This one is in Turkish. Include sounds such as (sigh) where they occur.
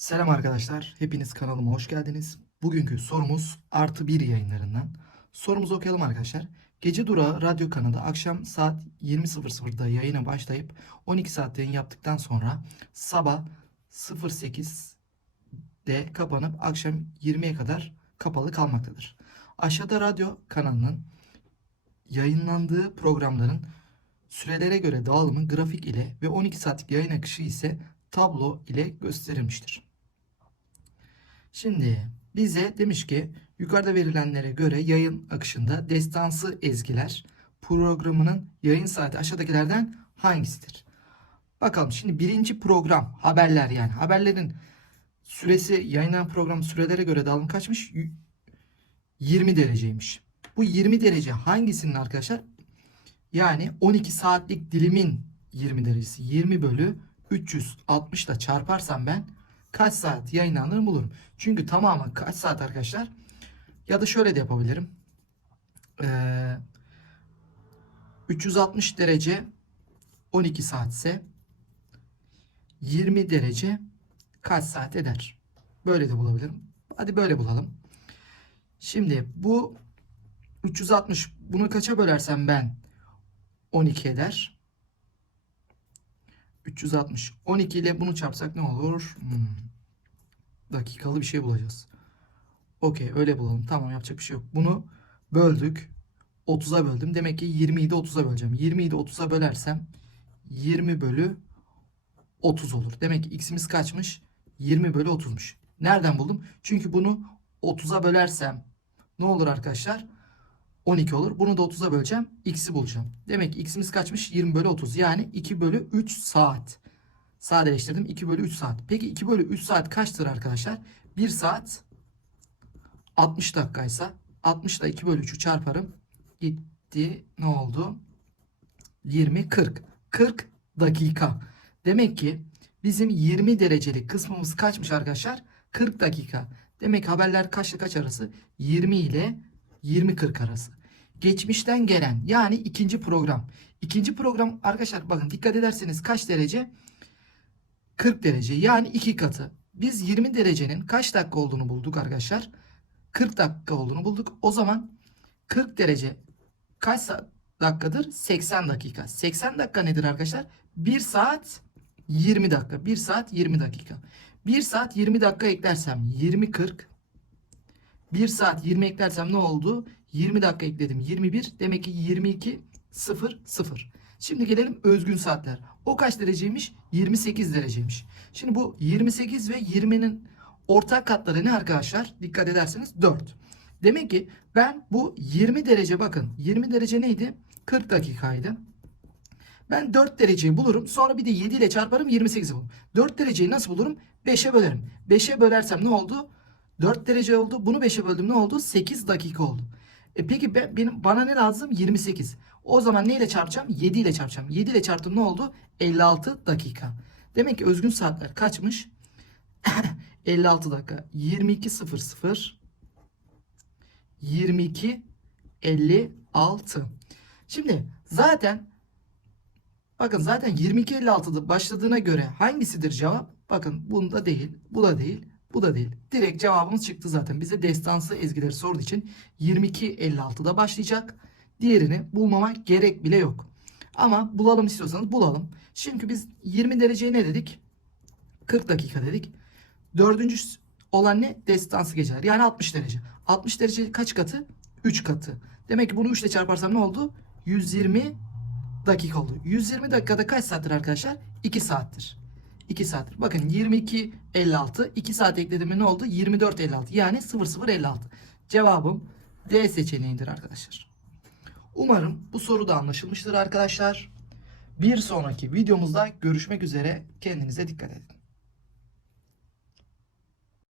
Selam arkadaşlar. Hepiniz kanalıma hoş geldiniz. Bugünkü sorumuz artı bir yayınlarından. Sorumuzu okuyalım arkadaşlar. Gece Durağı radyo kanalı akşam saat 20.00'da yayına başlayıp 12 saat yayın yaptıktan sonra sabah 08'de kapanıp akşam 20'ye kadar kapalı kalmaktadır. Aşağıda radyo kanalının yayınlandığı programların sürelere göre dağılımı grafik ile ve 12 saatlik yayın akışı ise tablo ile gösterilmiştir. Şimdi bize demiş ki yukarıda verilenlere göre yayın akışında destansı ezgiler programının yayın saati aşağıdakilerden hangisidir? Bakalım şimdi birinci program haberler yani haberlerin süresi yayınlanan program sürelere göre dağılım kaçmış? Y- 20 dereceymiş. Bu 20 derece hangisinin arkadaşlar? Yani 12 saatlik dilimin 20 derecesi 20 bölü 360 ile çarparsam ben kaç saat yayınlandığını bulurum. Çünkü tamamı kaç saat arkadaşlar? Ya da şöyle de yapabilirim. Ee, 360 derece 12 saatse 20 derece kaç saat eder? Böyle de bulabilirim. Hadi böyle bulalım. Şimdi bu 360 bunu kaça bölersem ben 12 eder. 360. 12 ile bunu çarpsak ne olur? Hmm. Dakikalı bir şey bulacağız. Okey öyle bulalım. Tamam yapacak bir şey yok. Bunu böldük. 30'a böldüm. Demek ki 20'yi de 30'a böleceğim. 20'yi de 30'a bölersem 20 bölü 30 olur. Demek ki x'imiz kaçmış? 20 bölü 30'muş. Nereden buldum? Çünkü bunu 30'a bölersem ne olur arkadaşlar? 12 olur. Bunu da 30'a böleceğim. X'i bulacağım. Demek ki x'imiz kaçmış? 20 bölü 30. Yani 2 bölü 3 saat. Sadeleştirdim. 2 bölü 3 saat. Peki 2 bölü 3 saat kaçtır arkadaşlar? 1 saat 60 dakikaysa 60 ile 2 bölü 3'ü çarparım. Gitti. Ne oldu? 20, 40. 40 dakika. Demek ki bizim 20 derecelik kısmımız kaçmış arkadaşlar? 40 dakika. Demek haberler kaçla kaç arası? 20 ile 20-40 arası. Geçmişten gelen yani ikinci program. İkinci program arkadaşlar bakın dikkat ederseniz kaç derece? 40 derece yani iki katı. Biz 20 derecenin kaç dakika olduğunu bulduk arkadaşlar. 40 dakika olduğunu bulduk. O zaman 40 derece kaç dakikadır? 80 dakika. 80 dakika nedir arkadaşlar? 1 saat 20 dakika. 1 saat 20 dakika. 1 saat 20 dakika eklersem 20 40 1 saat 20 eklersem ne oldu? 20 dakika ekledim. 21. Demek ki 22 0 0. Şimdi gelelim özgün saatler. O kaç dereceymiş? 28 dereceymiş. Şimdi bu 28 ve 20'nin ortak katları ne arkadaşlar? Dikkat ederseniz 4. Demek ki ben bu 20 derece bakın. 20 derece neydi? 40 dakikaydı. Ben 4 dereceyi bulurum. Sonra bir de 7 ile çarparım 28'i bulurum. 4 dereceyi nasıl bulurum? 5'e bölerim. 5'e bölersem ne oldu? 4 derece oldu. Bunu 5'e böldüm ne oldu? 8 dakika oldu. E peki ben, benim bana ne lazım? 28. O zaman ne ile çarpacağım? 7 ile çarpacağım. 7 ile çarptım ne oldu? 56 dakika. Demek ki özgün saatler kaçmış? (coughs) 56 dakika. 22.00 22 56. Şimdi zaten bakın zaten 22 56'da başladığına göre hangisidir cevap? Bakın bunda değil, bu da değil, bu da değil. Direkt cevabımız çıktı zaten. Bize destansı ezgileri sorduğu için 22.56'da başlayacak. Diğerini bulmamak gerek bile yok. Ama bulalım istiyorsanız bulalım. Çünkü biz 20 dereceye ne dedik? 40 dakika dedik. Dördüncü olan ne? Destansı geceler. Yani 60 derece. 60 derece kaç katı? 3 katı. Demek ki bunu 3 ile çarparsam ne oldu? 120 dakika oldu. 120 dakikada kaç saattir arkadaşlar? 2 saattir. 2 saattir. Bakın 22 56 2 saat ekledim ne oldu? 24 56 yani 00 56. Cevabım D seçeneğidir arkadaşlar. Umarım bu soru da anlaşılmıştır arkadaşlar. Bir sonraki videomuzda görüşmek üzere. Kendinize dikkat edin.